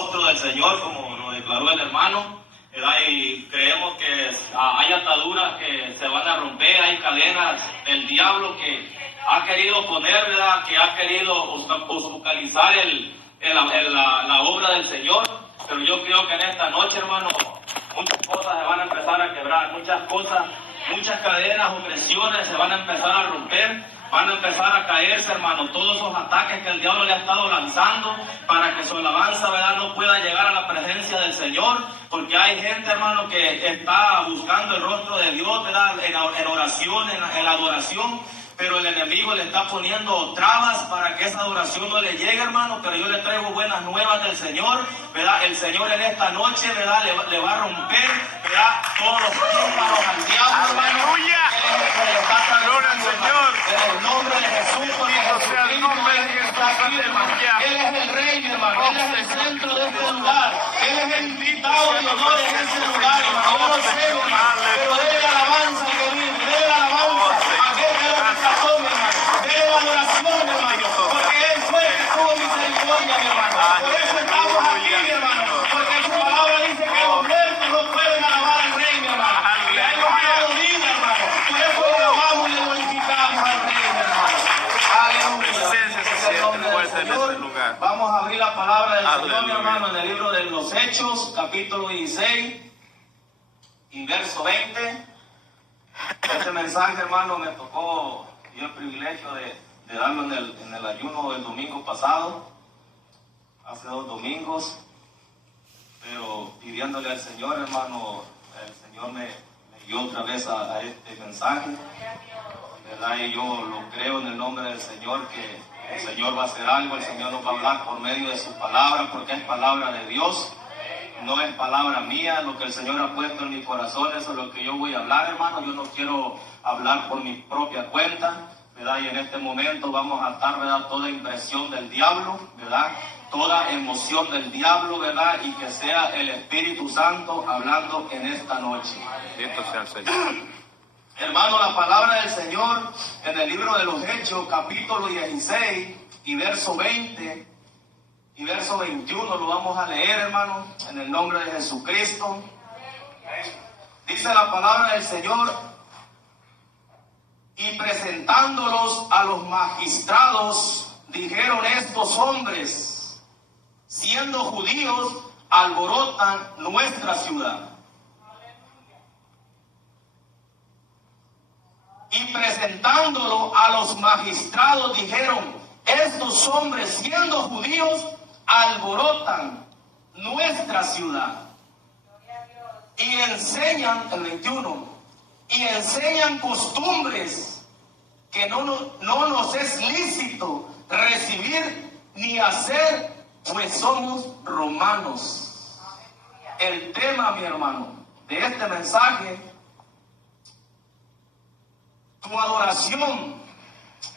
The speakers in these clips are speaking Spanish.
rostro del Señor, como nos declaró el hermano, ¿verdad? Y creemos que hay ataduras que se van a romper, hay cadenas del diablo que ha querido poner, ¿verdad? Que ha querido obstaculizar la obra del Señor. Pero yo creo que en esta noche, hermano, muchas cosas se van a empezar a quebrar, muchas cadenas, opresiones se van a empezar a romper, van a empezar a caerse, hermano, todos esos ataques que el diablo le ha estado lanzando para que su alabanza, ¿verdad?, no pueda llegar a la presencia del Señor, porque hay gente, hermano, que está buscando el rostro de Dios, ¿verdad?, en oración, en la adoración, pero el enemigo le está poniendo trabas para que esa adoración no le llegue, hermano. Pero yo le traigo buenas nuevas del Señor, ¿verdad? El Señor en esta noche, ¿verdad?, le va a romper, ¿verdad?, todos los tímpanos al diablo, hermano. ¡Aleluya! ¡Gloria al Señor! En el nombre de Jesús, Bendito sea el nombre de Jesús. ¡Aleluya! Él es el Rey, mi hermano. Él es el centro de este lugar. Él es el invitado de honor en este lugar, hermano. Yo no sé, hermano, pero dele alabanza que vive, dele alabanza a aquel que lo rescató, mi hermano. Dele adoración, mi hermano, porque Él fue el que tuvo misericordia, mi hermano. Por eso estamos aquí, mi hermano, porque su palabra dice que los muertos no pueden alabar al Rey, mi hermano. Y a ellos ha dado vida, hermano. Por eso le alabamos y le glorificamos al Rey, mi hermano. Aleluya. Vamos a abrir la palabra del Señor, mi hermano, en el libro de los Hechos, capítulo 16 y verso 20. Este mensaje, hermano, me tocó yo el privilegio de darlo en el ayuno del domingo pasado, hace 2 domingos, pero pidiéndole al Señor, hermano, el Señor me guió otra vez a este mensaje, ¿verdad? Y yo lo creo en el nombre del Señor, que el Señor va a hacer algo, el Señor nos va a hablar por medio de su palabra, porque es palabra de Dios, no es palabra mía. Lo que el Señor ha puesto en mi corazón, eso es lo que yo voy a hablar, hermano. Yo no quiero hablar por mi propia cuenta, ¿verdad? Y en este momento vamos a estar, ¿verdad?, toda impresión del diablo, ¿verdad?, toda emoción del diablo, ¿verdad?, y que sea el Espíritu Santo hablando en esta noche. Bendito sea el Señor. Hermano, la palabra del Señor en el libro de los Hechos, capítulo 16 y verso 20 y verso 21, lo vamos a leer, hermano, en el nombre de Jesucristo. Dice la palabra del Señor: y presentándolos a los magistrados, dijeron estos hombres, siendo judíos, alborotan nuestra ciudad. Y presentándolo a los magistrados dijeron, estos hombres siendo judíos alborotan nuestra ciudad. Y enseñan, el 21, y enseñan costumbres que no nos es lícito recibir ni hacer, pues somos romanos. El tema, mi hermano, de este mensaje: tu adoración,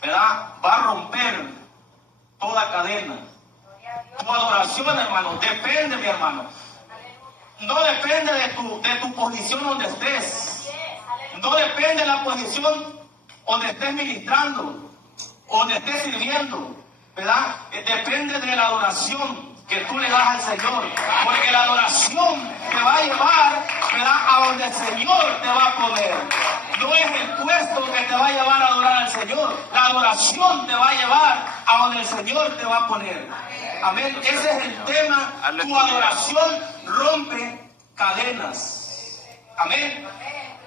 ¿verdad?, va a romper toda cadena. Tu adoración, hermano, depende, mi hermano. No depende de tu posición donde estés. No depende de la posición donde estés ministrando, donde estés sirviendo, ¿verdad? Depende de la adoración que tú le das al Señor. Porque la adoración te va a llevar, ¿verdad?, a donde el Señor te va a poner. No es el puesto que te va a llevar a adorar al Señor. La adoración te va a llevar a donde el Señor te va a poner. Amén. Ese es el tema. Tu adoración rompe cadenas. Amén.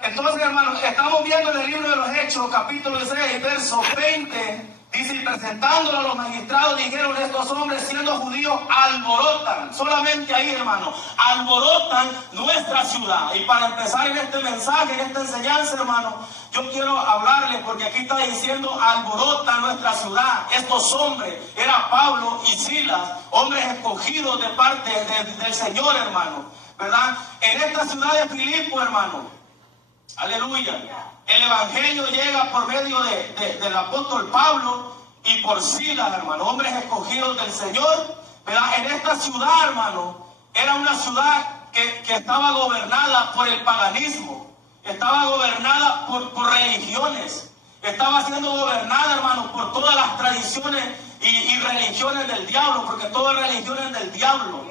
Entonces, hermanos, estamos viendo en el libro de los Hechos, capítulo 6, verso 20. Dice, y presentándolo a los magistrados, dijeron estos hombres siendo judíos alborotan, solamente ahí, hermano, alborotan nuestra ciudad. Y para empezar en este mensaje, en esta enseñanza, hermano, yo quiero hablarles, porque aquí está diciendo alborotan nuestra ciudad. Estos hombres, era Pablo y Silas, hombres escogidos de parte del Señor, hermano, ¿verdad? En esta ciudad de Filipo, hermano, aleluya, el evangelio llega por medio del apóstol Pablo y por Silas, hermano, hombres escogidos del Señor, ¿verdad? En esta ciudad, hermano, era una ciudad que estaba gobernada por el paganismo, estaba gobernada por religiones, estaba siendo gobernada, hermano, por todas las tradiciones y religiones del diablo, porque todas religiones del diablo.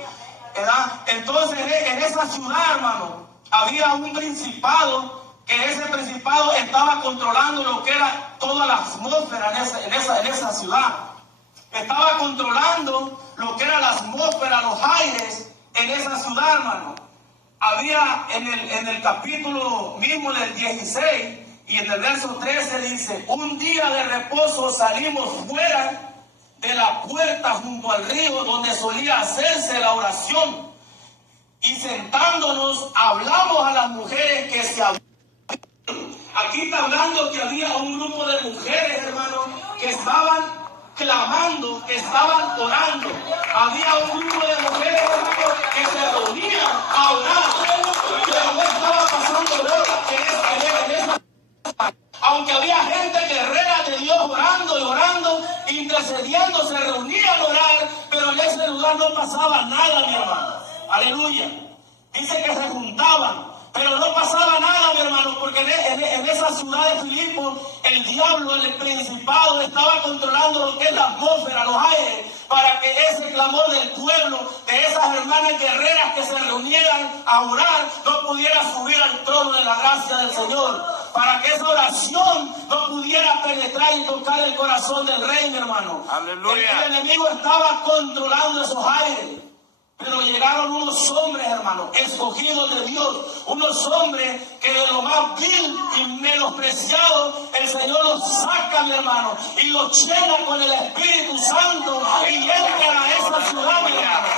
¿verdad? Entonces en esa ciudad, hermano, había un principado, que ese principado estaba controlando lo que era toda la atmósfera en esa ciudad. Estaba controlando lo que era la atmósfera, los aires en esa ciudad, hermano. Había en el capítulo mismo del 16 y en el verso 13 dice: un día de reposo salimos fuera de la puerta junto al río donde solía hacerse la oración, y sentándonos hablamos a las mujeres que se habían. Aquí está hablando que había un grupo de mujeres, hermano, que estaban clamando, que estaban orando. Había un grupo de mujeres, hermano, que se reunían a orar, pero no estaba pasando nada en esa. Aunque había gente guerrera de Dios orando y orando, intercediendo, se reunían a orar, pero en ese lugar no pasaba nada, mi hermano. Aleluya. Dice que se juntaban, pero no pasaba nada, mi hermano, porque en esa ciudad de Filipos, el diablo, el principado, estaba controlando lo que es la atmósfera, los aires, para que ese clamor del pueblo, de esas hermanas guerreras que se reunieran a orar, no pudiera subir al trono de la gracia del Señor, para que esa oración no pudiera penetrar y tocar el corazón del rey, mi hermano. Aleluya. El enemigo estaba controlando esos aires. Pero llegaron unos hombres, hermanos, escogidos de Dios, unos hombres que de lo más vil y menospreciado el Señor los saca, mi hermano, y los llena con el Espíritu Santo y entran a esa ciudad, mi hermano.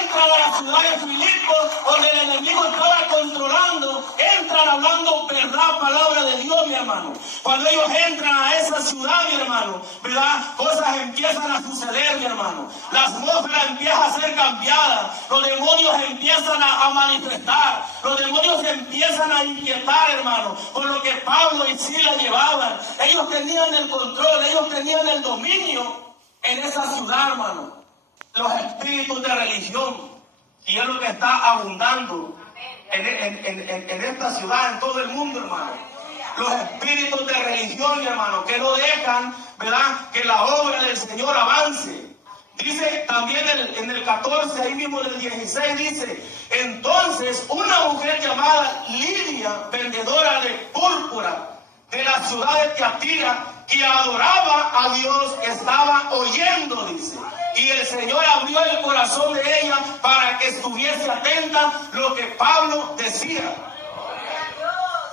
Entran a la ciudad de Filipos, donde el enemigo estaba controlando, entran hablando verdad, palabra de Dios, mi hermano. Cuando ellos entran a esa ciudad, mi hermano, ¿verdad? Cosas empiezan a suceder, mi hermano. La atmósfera empieza a ser cambiada. Los demonios empiezan a manifestar, los demonios se empiezan a inquietar, hermano, por lo que Pablo y Silas llevaban. Ellos tenían el control, ellos tenían el dominio en esa ciudad, hermano. Los espíritus de religión, y es lo que está abundando en esta ciudad, en todo el mundo, hermano. Los espíritus de religión, hermano, que no dejan, ¿verdad?, que la obra del Señor avance. Dice también en el 14, ahí mismo del 16, dice: entonces una mujer llamada Lidia, vendedora de púrpura de la ciudad de Tiatira, que adoraba a Dios, estaba oyendo, dice. Y el Señor abrió el corazón de ella para que estuviese atenta lo que Pablo decía.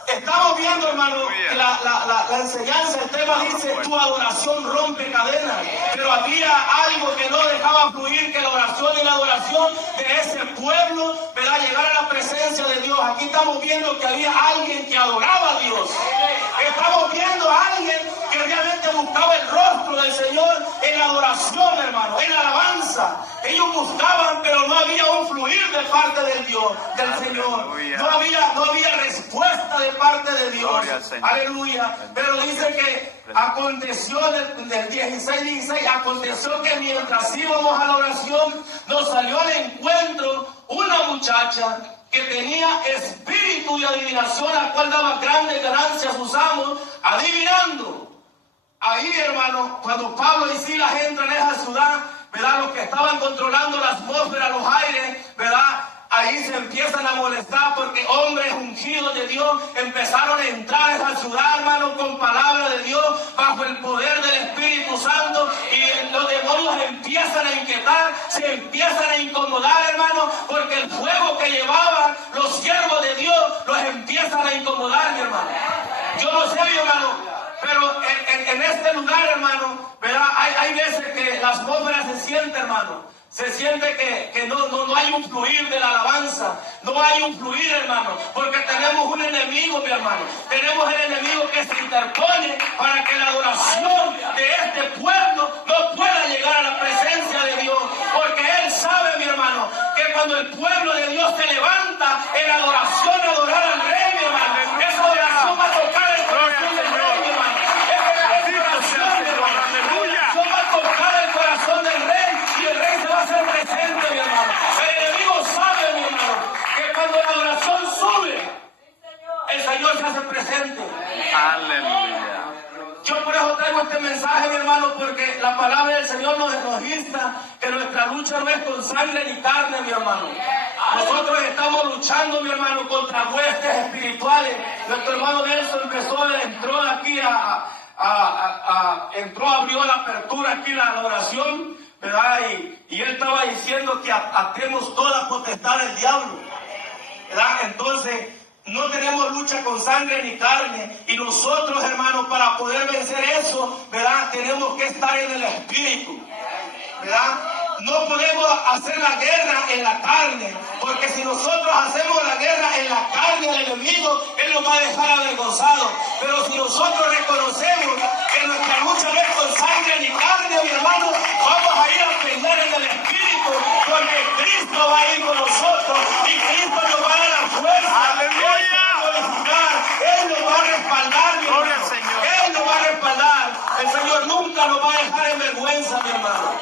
Estamos viendo, hermano, la enseñanza, el tema dice: tu adoración rompe cadenas. Pero había algo que no dejaba fluir, que la oración y la adoración de ese pueblo, ¿verdad?, llegar a la presencia de Dios. Aquí estamos viendo que había alguien que adoraba a Dios. Estamos viendo a alguien que realmente buscaba el rostro del Señor en la adoración, hermano, en la alabanza. Ellos buscaban, pero no había un fluir de parte del Dios, del Señor. No había respuesta de parte de Dios. Aleluya. Pero dice que aconteció del 16, aconteció que mientras íbamos a la oración, nos salió al encuentro una muchacha que tenía espíritu de adivinación, la cual daba grandes ganancias a sus amos, adivinando. Ahí, hermano, cuando Pablo y Silas entran en esa ciudad, ¿verdad?, los que estaban controlando la atmósfera, los aires, ¿verdad?, ahí se empiezan a molestar porque hombres ungidos de Dios empezaron a entrar a esa ciudad, hermano, con palabra de Dios, bajo el poder del Espíritu Santo, y los demonios empiezan a inquietar, se empiezan a incomodar, hermano, porque el fuego que llevaban los siervos de Dios los empiezan a incomodar, mi hermano. Yo no sé, mi hermano, pero en este lugar, hermano, ¿verdad?, hay veces que la atmósfera se siente, hermano. Se siente que no hay un fluir de la alabanza, no hay un fluir, hermano, porque tenemos un enemigo, mi hermano. Tenemos el enemigo que se interpone para que la adoración de este pueblo no pueda llegar a la presencia de Dios. Porque Él sabe, mi hermano, que cuando el pueblo de Dios se levanta en adoración, adorar al Rey, mi hermano, esa adoración va a tocar el corazón del Rey, mi hermano. Esa adoración va a tocar el corazón del Rey. Ser presente, mi hermano. El enemigo sabe, mi hermano, que cuando la adoración sube, el Señor se hace presente. Aleluya. Yo por eso traigo este mensaje, mi hermano, porque la palabra del Señor nos insta que nuestra lucha no es con sangre ni carne, mi hermano. luchando, mi hermano, contra huestes espirituales. Nuestro hermano Nelson entró aquí abrió la apertura aquí, la oración, ¿verdad? Y él estaba diciendo que atemos toda potestad del diablo, ¿verdad? Entonces, no tenemos lucha con sangre ni carne, y nosotros, hermanos, para poder vencer eso, ¿verdad? Tenemos que estar en el Espíritu, ¿verdad? No podemos hacer la guerra en la carne, porque si nosotros hacemos la guerra en la carne al enemigo, él nos va a dejar avergonzados. Pero si nosotros reconocemos que nuestra lucha no es con sangre ni carne, mi hermano, vamos a ir a pelear en el Espíritu, porque Cristo va a ir con nosotros y Cristo nos va a dar la fuerza. ¡Aleluya! Él nos va a respaldar, mi Gloria hermano. al Señor. Él nos va a respaldar. El Señor nunca nos va a dejar en vergüenza, mi hermano.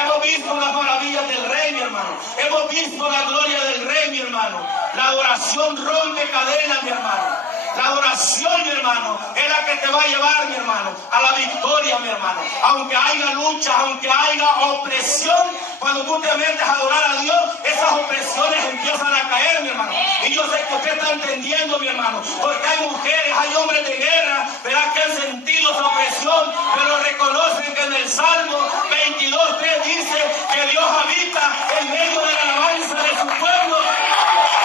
Hemos visto las maravillas del Rey, mi hermano. Hemos visto la gloria del Rey, mi hermano. La adoración rompe cadenas, mi hermano. La adoración, mi hermano, es la que te va a llevar, mi hermano, a la victoria, mi hermano. Aunque haya lucha, aunque haya opresión, cuando tú te metes a adorar a Dios, esas opresiones empiezan a caer, mi hermano. Y yo sé que usted está entendiendo, mi hermano, porque hay mujeres, hay hombres de guerra, ¿verdad?, que han sentido esa opresión, pero reconocen que en el Salmo 22:3 dice que Dios habita en medio de la alabanza de su pueblo,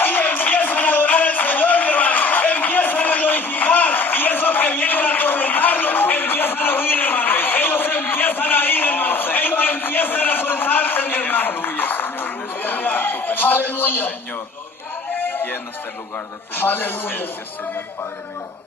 y empiezan a adorar al Señor, mi hermano. Empiezan a glorificar, y esos que vienen a atormentarlo empiezan a huir, hermano. Ellos empiezan a ir, hermano. Ellos empiezan a soltarse, mi hermano. Aleluya, Señor. Aleluya. Señor, llena este lugar de tu Aleluya. presencia, Señor, Padre mío.